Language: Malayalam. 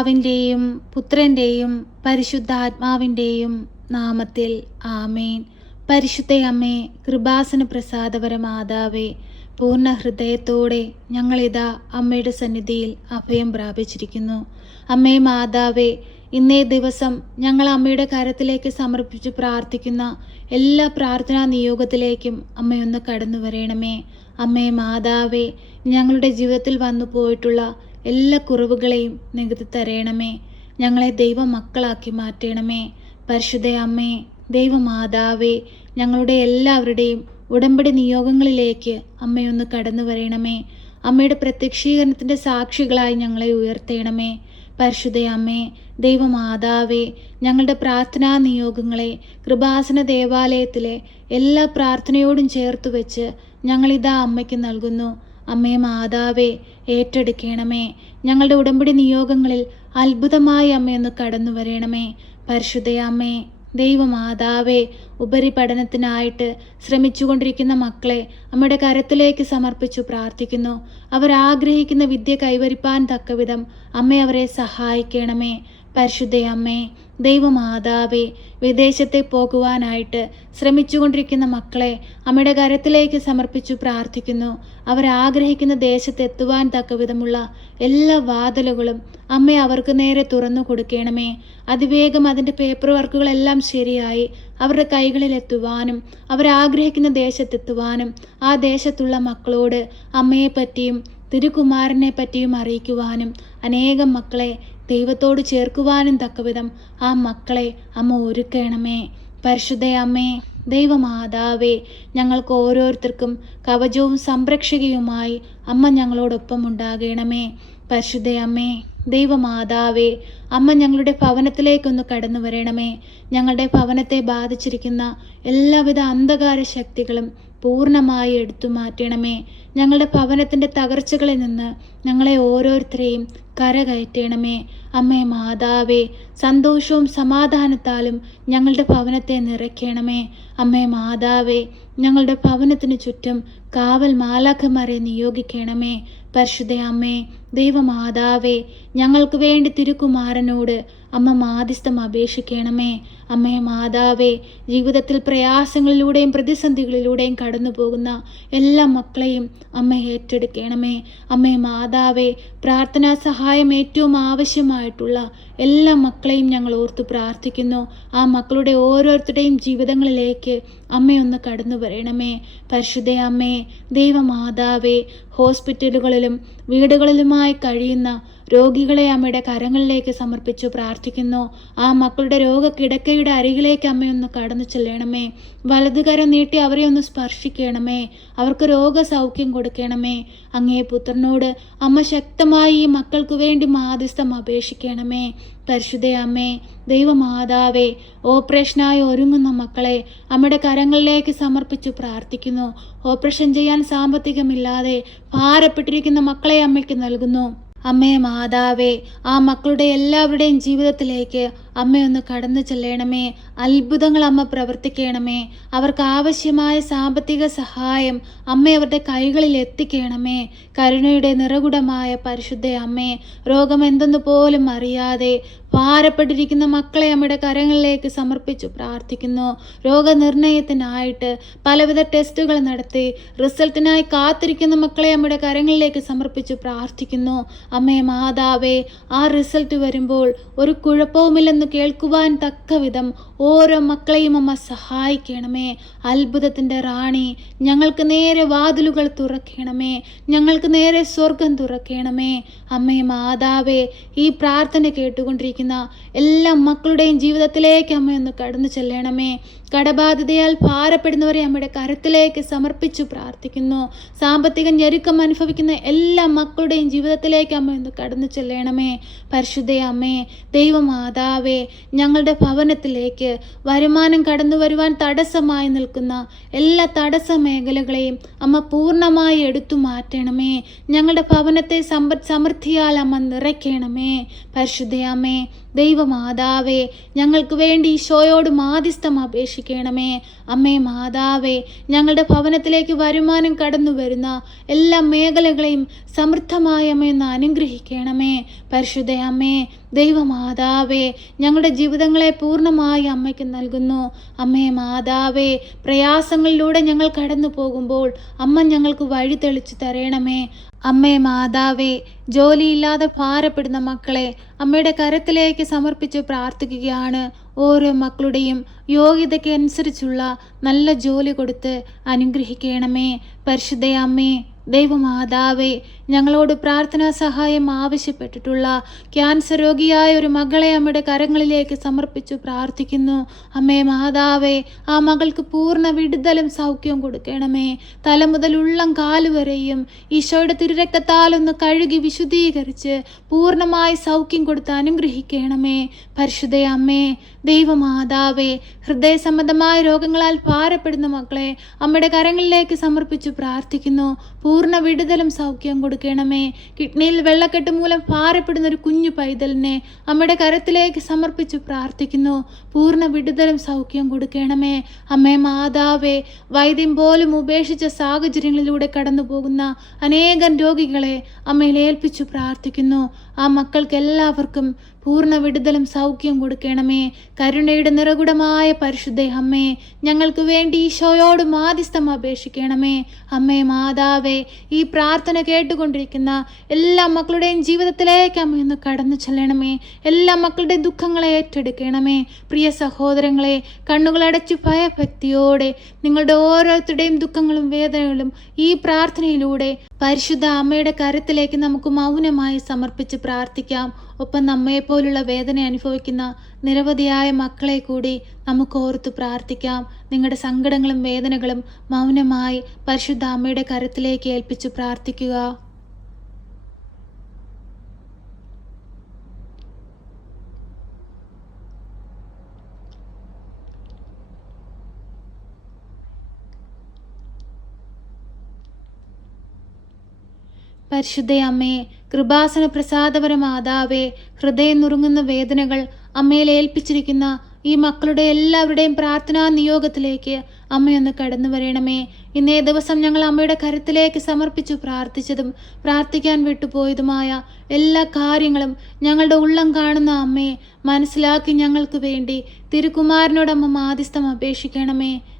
പിതാവിന്റെയും പുത്രന്റെയും പരിശുദ്ധാത്മാവിന്റെയും നാമത്തിൽ ആമേൻ. പരിശുദ്ധയമ്മേ കൃപാസന പ്രസാദപര മാതാവേ പൂർണ ഹൃദയത്തോടെ ഞങ്ങളിതാ അമ്മയുടെ സന്നിധിയിൽ അഭയം പ്രാപിച്ചിരിക്കുന്നു. അമ്മേ മാതാവേ ഇന്നേ ദിവസം ഞങ്ങൾ അമ്മയുടെ കരത്തിലേക്ക് സമർപ്പിച്ച് പ്രാർത്ഥിക്കുന്ന എല്ലാ പ്രാർത്ഥനാ നിയോഗത്തിലേക്കും അമ്മയൊന്ന് കടന്നു വരണമേ അമ്മേ മാതാവേ ഞങ്ങളുടെ ജീവിതത്തിൽ വന്നു പോയിട്ടുള്ള എല്ലാ കുറവുകളെയും നികത്തി തരയണമേ ഞങ്ങളെ ദൈവ മക്കളാക്കി മാറ്റണമേ. പരിശുദ്ധ അമ്മേ ദൈവമാതാവേ ഞങ്ങളുടെ എല്ലാവരുടെയും ഉടമ്പടി നിയോഗങ്ങളിലേക്ക് അമ്മയൊന്ന് കടന്നു വരയണമേ അമ്മയുടെ പ്രത്യക്ഷീകരണത്തിന്റെ സാക്ഷികളായി ഞങ്ങളെ ഉയർത്തേണമേ. പരിശുദ്ധ അമ്മേ ദൈവമാതാവേ ഞങ്ങളുടെ പ്രാർത്ഥനാ നിയോഗങ്ങളെ കൃപാസന ദേവാലയത്തിലെ എല്ലാ പ്രാർത്ഥനയോടും ചേർത്ത് വെച്ച് ഞങ്ങളിതാ അമ്മയ്ക്ക് നൽകുന്നു. അമ്മേ മാതാവേ ഏറ്റെടുക്കണമേ. ഞങ്ങളുടെ ഉടമ്പടി നിയോഗങ്ങളിൽ അത്ഭുതമായി അമ്മയൊന്ന് കടന്നു വരണമേ. പരിശുദ്ധയമ്മേ ദൈവമാതാവേ ഉപരിപഠനത്തിനായിട്ട് ശ്രമിച്ചുകൊണ്ടിരിക്കുന്ന മക്കളെ അമ്മയുടെ കരത്തിലേക്ക് സമർപ്പിച്ചു പ്രാർത്ഥിക്കുന്നു. അവർ ആഗ്രഹിക്കുന്ന വിദ്യ കൈവരിപ്പാൻ തക്കവിധം അമ്മ അവരെ സഹായിക്കണമേ. പരിശുദ്ധ അമ്മേ ദൈവമാതാവേ വിദേശത്തെ പോകുവാനായിട്ട് ശ്രമിച്ചുകൊണ്ടിരിക്കുന്ന മക്കളെ അമ്മയുടെ കരത്തിലേക്ക് സമർപ്പിച്ചു പ്രാർത്ഥിക്കുന്നു. അവർ ആഗ്രഹിക്കുന്ന ദേശത്തെത്തുവാൻ തക്കവിധമുള്ള എല്ലാ വാതിലുകളും അമ്മ അവർക്ക് നേരെ തുറന്നു കൊടുക്കണമേ. അതിവേഗം അതിന്റെ പേപ്പർ വർക്കുകളെല്ലാം ശരിയായി അവരുടെ കൈകളിൽ എത്തുവാനും അവരാഗ്രഹിക്കുന്ന ദേശത്തെത്തുവാനും ആ ദേശത്തുള്ള മക്കളോട് അമ്മയെപ്പറ്റിയും തിരുകുമാരനെ പറ്റിയും അറിയിക്കുവാനും അനേകം മക്കളെ ദൈവത്തോട് ചേർക്കുവാനും തക്കവിധം ആ മക്കളെ അമ്മ ഒരുക്കണമേ. പരിശുദ്ധ അമ്മേ ദൈവമാതാവേ ഞങ്ങൾക്ക് ഓരോരുത്തർക്കും കവചവും സംരക്ഷകയുമായി അമ്മ ഞങ്ങളോടൊപ്പം ഉണ്ടാകണമേ. പരിശുദ്ധ അമ്മേ ദൈവമാതാവേ അമ്മ ഞങ്ങളുടെ ഭവനത്തിലേക്കൊന്ന് കടന്നു വരണമേ. ഞങ്ങളുടെ ഭവനത്തെ ബാധിച്ചിരിക്കുന്ന എല്ലാവിധ അന്ധകാര ശക്തികളും പൂർണമായി എടുത്തു മാറ്റണമേ. ഞങ്ങളുടെ ഭവനത്തിന്റെ തകർച്ചകളിൽ നിന്ന് ഞങ്ങളെ ഓരോരുത്തരെയും കരകയറ്റണമേ. അമ്മേ മാതാവേ സന്തോഷവും സമാധാനത്താലും ഞങ്ങളുടെ ഭവനത്തെ നിറയ്ക്കണമേ. അമ്മേ മാതാവേ ഞങ്ങളുടെ ഭവനത്തിന് ചുറ്റും കാവൽ മാലാഖമാരെ നിയോഗിക്കണമേ. പരിശുദ്ധ അമ്മേ ദൈവമാതാവേ ഞങ്ങൾക്ക് വേണ്ടി തിരുക്കുമാരനോട് അമ്മ മാധ്യസ്ഥം അപേക്ഷിക്കണമേ. അമ്മേ മാതാവേ ജീവിതത്തിൽ പ്രയാസങ്ങളിലൂടെയും പ്രതിസന്ധികളിലൂടെയും കടന്നു പോകുന്ന എല്ലാ മക്കളെയും അമ്മ ഏറ്റെടുക്കണമേ. അമ്മേ മാതാവേ പ്രാർത്ഥനാ സഹായം ഏറ്റവും ആവശ്യമായിട്ടുള്ള എല്ലാ മക്കളെയും ഞങ്ങൾ ഓർത്തു പ്രാർത്ഥിക്കുന്നു. ആ മക്കളുടെ ഓരോരുത്തരുടെയും ജീവിതങ്ങളിലേക്ക് അമ്മയൊന്ന് കടന്നു വരണമേ. പരിശുദ്ധ അമ്മേ ദൈവമാതാവേ ഹോസ്പിറ്റലുകളിലും വീടുകളിലുമായി കഴിയുന്ന രോഗികളെ അമ്മയുടെ കരങ്ങളിലേക്ക് സമർപ്പിച്ചു പ്രാർത്ഥിക്കുന്നു. ആ മക്കളുടെ രോഗക്കിടക്കയുടെ അരികിലേക്ക് അമ്മയൊന്ന് കടന്നു ചെല്ലണമേ. വലതുകരം നീട്ടി അവരെ ഒന്ന് സ്പർശിക്കണമേ. അവർക്ക് രോഗസൗഖ്യം കൊടുക്കണമേ. അങ്ങേ പുത്രനോട് അമ്മ ശക്തമായി ഈ മക്കൾക്ക് വേണ്ടി മാധ്യസ്ഥം അപേക്ഷിക്കണമേ. പരിശുദ്ധ അമ്മേ ദൈവമാതാവേ ഓപ്പറേഷനായി ഒരുങ്ങുന്ന മക്കളെ അമ്മയുടെ കരങ്ങളിലേക്ക് സമർപ്പിച്ചു പ്രാർത്ഥിക്കുന്നു. ഓപ്പറേഷൻ ചെയ്യാൻ സാമ്പത്തികമില്ലാതെ ഭാരപ്പെട്ടിരിക്കുന്ന മക്കളെ അമ്മയ്ക്ക് നൽകുന്നു. അമ്മേ മാതാവേ ആ മക്കളുടെ എല്ലാവരുടെയും ജീവിതത്തിലേക്ക് അമ്മയൊന്ന് കടന്നു ചെല്ലണമേ. അത്ഭുതങ്ങൾ അമ്മ പ്രവർത്തിക്കണമേ. അവർക്ക് ആവശ്യമായ സാമ്പത്തിക സഹായം അമ്മ അവരുടെ കൈകളിൽ എത്തിക്കണമേ. കരുണയുടെ നിറകുടമായ പരിശുദ്ധ അമ്മേ രോഗം എന്തെന്ന് പോലും അറിയാതെ ഭാരപ്പെട്ടിരിക്കുന്ന മക്കളെ അമ്മയുടെ കരങ്ങളിലേക്ക് സമർപ്പിച്ചു പ്രാർത്ഥിക്കുന്നു. രോഗനിർണയത്തിനായിട്ട് പലവിധ ടെസ്റ്റുകൾ നടത്തി റിസൾട്ടിനായി കാത്തിരിക്കുന്ന മക്കളെ അമ്മയുടെ കരങ്ങളിലേക്ക് സമർപ്പിച്ചു പ്രാർത്ഥിക്കുന്നു. അമ്മേ മാതാവേ ആ റിസൾട്ട് വരുമ്പോൾ ഒരു കുഴപ്പവുമില്ലെന്ന് കേൾക്കുവാൻ തക്ക വിധം ഓരോ മക്കളെയും അമ്മ സഹായിക്കണമേ. അത്ഭുതത്തിന്റെ റാണി ഞങ്ങൾക്ക് നേരെ വാതിലുകൾ തുറക്കണമേ. ഞങ്ങൾക്ക് നേരെ സ്വർഗം തുറക്കണമേ. അമ്മേ മാതാവേ ഈ പ്രാർത്ഥന കേട്ടുകൊണ്ടിരിക്കുന്ന എല്ലാ മക്കളുടെയും ജീവിതത്തിലേക്ക് അമ്മയൊന്ന് കടന്നു ചെല്ലണമേ. കടബാധിതയാൽ ഭാരപ്പെടുന്നവരെ അമ്മയുടെ കരത്തിലേക്ക് സമർപ്പിച്ചു പ്രാർത്ഥിക്കുന്നു. സാമ്പത്തിക ഞെരുക്കം അനുഭവിക്കുന്ന എല്ലാ മക്കളുടെയും ജീവിതത്തിലേക്ക് അമ്മ കടന്നു ചെല്ലണമേ. പരിശുദ്ധ അമ്മേ ദൈവമാതാവേ ഞങ്ങളുടെ ഭവനത്തിലേക്ക് വരുമാനം കടന്നു വരുവാൻ തടസ്സമായി നിൽക്കുന്ന എല്ലാ തടസ്സ മേഖലകളെയും അമ്മ പൂർണമായി എടുത്തു മാറ്റണമേ. ഞങ്ങളുടെ ഭവനത്തെ സമ്പദ് സമൃദ്ധിയാൽ അമ്മ നിറയ്ക്കണമേ. പരിശുദ്ധ അമ്മേ ദൈവമാതാവേ ഞങ്ങൾക്ക് വേണ്ടി ഈശോയോട് മാധ്യസ്ഥം അപേക്ഷിക്കണമേ. അമ്മേ മാതാവേ ഞങ്ങളുടെ ഭവനത്തിലേക്ക് വരുമാനം കടന്നു വരുന്ന എല്ലാ മേഖലകളെയും സമൃദ്ധമായ അമ്മയെന്ന് അനുഗ്രഹിക്കണമേ. പരിശുദ്ധ അമ്മേ ദൈവമാതാവേ ഞങ്ങളുടെ ജീവിതങ്ങളെ പൂർണമായി അമ്മയ്ക്ക് നൽകുന്നു. അമ്മേ മാതാവേ പ്രയാസങ്ങളിലൂടെ ഞങ്ങൾ കടന്നു പോകുമ്പോൾ അമ്മ ഞങ്ങൾക്ക് വഴി തെളിച്ചു തരണമേ. അമ്മേ മാതാവേ ജോലിയില്ലാതെ ഭാരപ്പെടുന്ന മക്കളെ അമ്മയുടെ കരത്തിലേക്ക് സമർപ്പിച്ച് പ്രാർത്ഥിക്കുകയാണ് ഓരോ മക്കളുടെയും യോഗ്യതയ്ക്ക് അനുസരിച്ചുള്ള നല്ല ജോലി കൊടുത്ത് അനുഗ്രഹിക്കണമേ. പരിശുദ്ധയമ്മേ ദൈവമാതാവേ ഞങ്ങളോട് പ്രാർത്ഥനാ സഹായം ആവശ്യപ്പെട്ടിട്ടുള്ള ക്യാൻസർ രോഗിയായ ഒരു മകളെ അമ്മയുടെ കരങ്ങളിലേക്ക് സമർപ്പിച്ചു പ്രാർത്ഥിക്കുന്നു. അമ്മേ മാതാവേ ആ മകൾക്ക് പൂർണ വിടുതലും സൗഖ്യവും കൊടുക്കണമേ. തല മുതൽ ഉള്ളം കാലുവരെയും ഈശോയുടെ ഈശോയുടെ തിരുരക്തത്താലൊന്ന് കഴുകി വിശുദ്ധീകരിച്ച് പൂർണമായി സൗഖ്യം കൊടുത്ത് അനുഗ്രഹിക്കണമേ. പരിശുദ്ധ അമ്മേ ദൈവമാതാവേ ഹൃദയ സംബന്ധമായ രോഗങ്ങളാൽ പാരപ്പെടുന്ന മക്കളെ അമ്മയുടെ കരങ്ങളിലേക്ക് സമർപ്പിച്ചു പ്രാർത്ഥിക്കുന്നു. പൂർണ വിടുതലും സൗഖ്യം കൊടുക്കണമേ. കിഡ്നിയിൽ വെള്ളക്കെട്ട് മൂലം പാറപ്പെടുന്ന ഒരു കുഞ്ഞു പൈതലിനെ അമ്മയുടെ കരത്തിലേക്ക് സമർപ്പിച്ചു പ്രാർത്ഥിക്കുന്നു. പൂർണ വിടുതലും സൗഖ്യം കൊടുക്കണമേ. അമ്മേ മാതാവേ വൈദ്യം പോലും ഉപേക്ഷിച്ച സാഹചര്യങ്ങളിലൂടെ കടന്നു പോകുന്ന അനേകം രോഗികളെ അമ്മയിൽ ഏൽപ്പിച്ചു പ്രാർത്ഥിക്കുന്നു. ആ മക്കൾക്ക് എല്ലാവർക്കും പൂർണ വിടുതലും സൗഖ്യം കൊടുക്കണമേ. കരുണയുടെ നിറകുടമായ പരിശുദ്ധ അമ്മേ ഞങ്ങൾക്ക് വേണ്ടി ഈശോയോട് മാധ്യസ്ഥം അപേക്ഷിക്കണമേ. അമ്മേ മാതാവേ ഈ പ്രാർത്ഥന കേട്ടുകൊണ്ടിരിക്കുന്ന എല്ലാ മക്കളുടെയും ജീവിതത്തിലേക്ക് അമ്മ ഒന്ന് കടന്നു ചെല്ലണമേ. എല്ലാ മക്കളുടെയും ദുഃഖങ്ങളെ ഏറ്റെടുക്കണമേ. പ്രിയ സഹോദരങ്ങളെ കണ്ണുകളടച്ചു ഭയഭക്തിയോടെ നിങ്ങളുടെ ഓരോരുത്തരുടെയും ദുഃഖങ്ങളും വേദനകളും ഈ പ്രാർത്ഥനയിലൂടെ പരിശുദ്ധ അമ്മയുടെ കരത്തിലേക്ക് നമുക്ക് മൗനമായി സമർപ്പിച്ച് പ്രാർത്ഥിക്കാം. ഒപ്പം നമ്മയെപ്പോലുള്ള വേദന അനുഭവിക്കുന്ന നിരവധിയായ മക്കളെ കൂടി നമുക്ക് ഓർത്ത് പ്രാർത്ഥിക്കാം. നിങ്ങളുടെ സങ്കടങ്ങളും വേദനകളും മൗനമായി പരിശുദ്ധ അമ്മയുടെ കരത്തിലേക്ക് ഏൽപ്പിച്ചു പ്രാർത്ഥിക്കുക. പരിശുദ്ധ അമ്മേ കൃപാസന പ്രസാദപര മാതാവേ ഹൃദയം നുറുങ്ങുന്ന വേദനകൾ അമ്മയിൽ ഏൽപ്പിച്ചിരിക്കുന്ന ഈ മക്കളുടെ എല്ലാവരുടെയും പ്രാർത്ഥനാ നിയോഗത്തിലേക്ക് അമ്മയൊന്ന് കടന്നു വരണമേ. ഇന്നേ ദിവസം ഞങ്ങൾ അമ്മയുടെ കരത്തിലേക്ക് സമർപ്പിച്ചു പ്രാർത്ഥിച്ചതും പ്രാർത്ഥിക്കാൻ വിട്ടുപോയതുമായ എല്ലാ കാര്യങ്ങളും ഞങ്ങളുടെ ഉള്ളം കാണുന്ന അമ്മയെ മനസ്സിലാക്കി ഞങ്ങൾക്ക് വേണ്ടി തിരുകുമാരനോടമ്മ മാധ്യസ്ഥം അപേക്ഷിക്കണമേ.